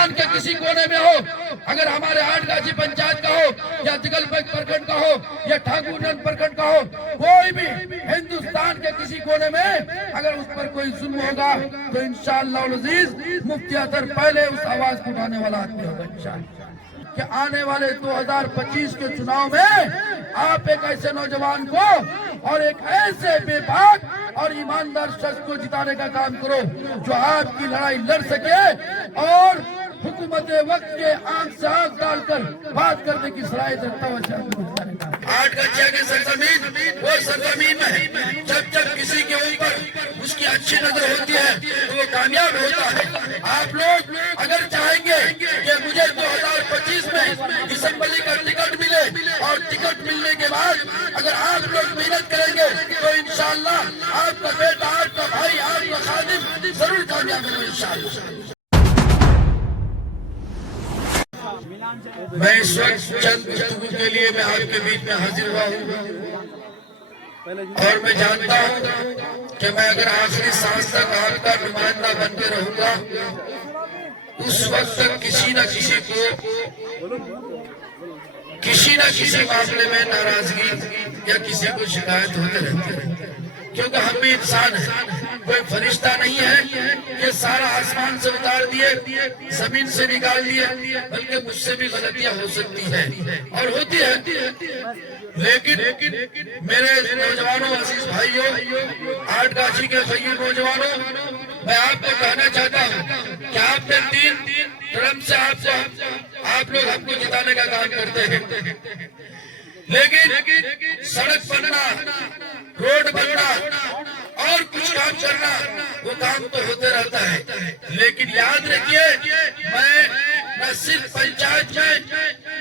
ہندوستان کے کسی کونے میں ہو، اگر ہمارے آٹھ گاچھی پنچایت کا ہو یا دگل بیگ پرکھنڈ کا ہو یا ٹھاکر نند پرکھنڈ کا ہو، کوئی بھی ہندوستان کے کسی کونے میں اگر اس پر کوئی ظلم ہوگا تو انشاءاللہ العزیز مفتی اطہر پہلے اس آواز کو اٹھانے والا آدمی ہوگا انشاءاللہ۔ کہ آنے والے 2025 کے چناؤ میں آپ ایک ایسے نوجوان کو اور ایک ایسے بے باک اور ایماندار شخص کو جتانے کا کام کرو جو آپ کی لڑائی لڑ سکے اور حکومت وقت کے آنکھ سے آنکھ ڈال کر بات کرنے کی صلاحیت رکھتا ہوا شخص کو جتانے کا۔ آٹھ گچھیا کی سرزمین وہ سرزمین ہے جب کسی کے اوپر اس کی اچھی نظر ہوتی ہے تو وہ کامیاب ہوتا ہے۔ آپ لوگ اگر چاہیں گے کہ مجھے 2025 میں اسمبلی کا ٹکٹ ملے اور ٹکٹ ملنے کے بعد اگر آپ لوگ محنت کریں گے تو انشاءاللہ آپ کا بیٹا، آپ کا بھائی، آپ کا خادم ضرور کامیاب ہوگا انشاءاللہ۔ میں اس وقت چند گفتگو کے لیے میں آپ کے بیچ میں حاضر ہوا ہوں اور میں جانتا ہوں کہ میں اگر آخری سانس تک آپ کا نمائندہ بن کے رہوں گا اس وقت تک کسی نہ کسی کو کسی نہ کسی معاملے میں ناراضگی یا کسی کو شکایت ہوتے رہتے ہیں، کیونکہ ہم بھی انسان ہیں، کوئی فرشتہ نہیں ہے کہ سارا آسمان سے اتار دیے، زمین سے نکال دیے، بلکہ مجھ سے بھی غلطیاں ہو سکتی ہیں اور ہوتی ہے۔ لیکن میرے نوجوانوں، عزیز بھائیوں، آٹھ گاچھی کے خیر نوجوانوں، میں آپ کو کہنا چاہتا ہوں کہ آپ نے 3 ٹرم سے آپ لوگ ہم کو جتانے کا کام کرتے ہیں، لیکن سڑک بننا، روڈ بننا اور کچھ کام کرنا وہ کام تو ہوتے رہتا ہے، لیکن یاد رکھیے میں نہ صرف پنچایت میں،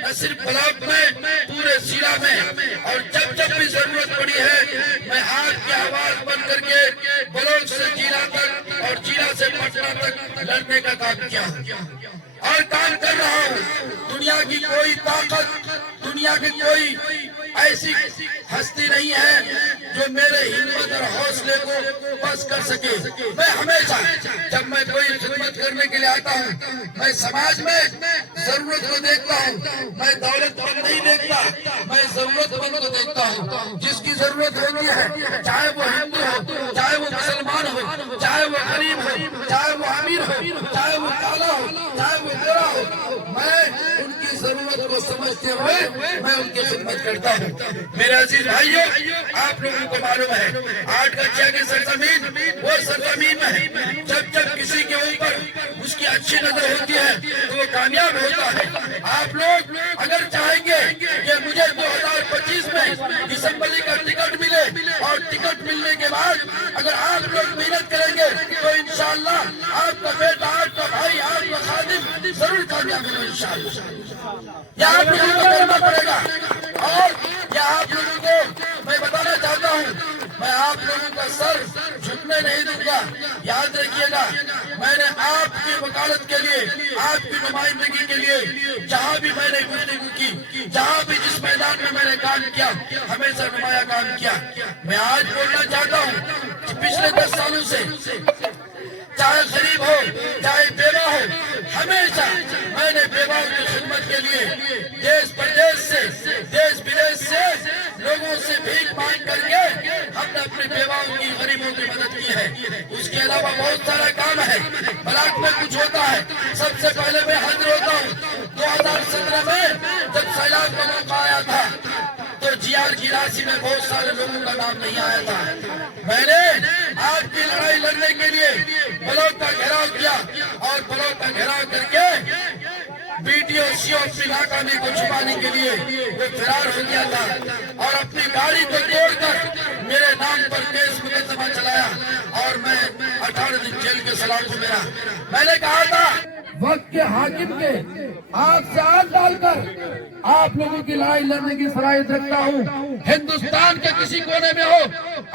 نہ صرف بلاک میں، پورے ضلع میں اور جب بھی ضرورت پڑی ہے میں آپ کی آواز بن کر کے بلاک سے ضلع تک اور ضلع سے پٹنہ تک لڑنے کا کام کیا اور کام کر رہا ہوں۔ دنیا کی کوئی طاقت، دنیا کی کوئی ایسی ہستی نہیں ہے جو میرے ہمت اور حوصلے کو بس کر سکے۔ میں ہمیشہ جب میں کوئی خدمت کرنے کے لیے آتا ہوں میں سماج میں ضرورت کو دیکھتا ہوں، میں دولت مند نہیں دیکھتا، میں ضرورت مند کو دیکھتا ہوں۔ جس کی ضرورت ہوتی ہے چاہے وہ ہندو ہو، چاہے وہ مسلمان ہو، چاہے وہ غریب ہو، چاہے وہ امیر ہو، چاہے وہ کالا ہو، چاہے وہ گورا ہو، میں ان کی ضرورت کو سمجھتے ہوئے میں ان کی خدمت کرتا ہوں۔ میرے عزیز بھائیوں، آپ لوگوں کو معلوم ہے آٹھ گچھیا کی سرزمین وہ سرزمین ہے جب کسی کے اوپر اس کی اچھی نظر ہوتی ہے تو وہ کامیاب ہوتا ہے۔ آپ لوگ اگر چاہیں گے کہ مجھے 2025 میں اسمبلی کا ٹکٹ ملے اور ٹکٹ ملنے کے بعد اگر آپ لوگ محنت کریں گے تو انشاءاللہ آپ کا بیٹا، آپ کا بھائی، آپ کا خادم ضرور کامیاب ہوگا انشاءاللہ۔ یہ آپ لوگوں کو کرنا پڑے گا اور یہ آپ لوگوں کو میں بتانا چاہتا ہوں میں آپ لوگوں کا سر جھکنے نہیں دوں گا۔ یاد رکھیے گا میں نے آپ کی وکالت کے لیے، آپ کی نمائندگی کے لیے جہاں بھی میں نے گفتگو کی، جہاں بھی جس میدان میں میں نے کام کیا ہمیشہ نمایاں کام کیا۔ میں آج بولنا چاہتا ہوں کہ پچھلے 10 سالوں سے چاہے غریب ہو چاہے بیوہ ہو، ہمیشہ میں نے بیواؤں کی خدمت کے لیے دیش پردیش سے، دیش بدیش سے لوگوں سے بھیک مانگ کر کے ہم نے اپنے بیواؤں کی، غریبوں کی مدد کی ہے۔ اس کے علاوہ بہت سارا کام ہے، بلاک میں کچھ ہوتا ہے سب سے پہلے میں حاضر ہوتا ہوں۔ 2017 میں جب سیلاب کا موقع آیا تھا تو GR کی راسی میں بہت سارے لوگوں کا نام نہیں آیا تھا۔ میں نے آپ کی لڑائی لڑنے کے لیے بلاک کا گھیراؤ کیا اور بلاک کا گھیراؤ کر کے BDO CO ناکامی کو چھپانے کے لیے وہ فرار ہو گیا تھا اور اپنی گاڑی کو توڑ کر میرے نام پر کیس مقدمہ چلایا اور میں 18 دن جیل کے سلام کو میرا۔ میں نے کہا تھا وقت کے حاکم کے آنکھ سے آنکھ ڈال کر آپ لوگوں کی لڑائی لڑنے کی صلاحیت رکھتا ہوں۔ ہندوستان کے کسی کونے میں ہو،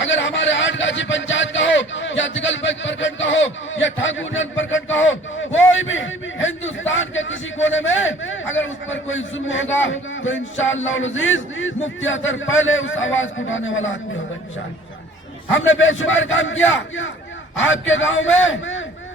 اگر ہمارے آٹھ گاچھی پنچایت کا ہو یا دگل بیگ پرکھنڈ کا ہو یا ٹھاکر نند پرکھنڈ کا ہو، کوئی بھی ہندوستان کے کسی کونے میں اگر اس پر کوئی ظلم ہوگا تو انشاءاللہ العزیز مفتی اطہر پہلے اس آواز کو اٹھانے والا آدمی ہوگا انشاءاللہ۔ ہم نے بے شمار کام کیا آپ کے گاؤں میں،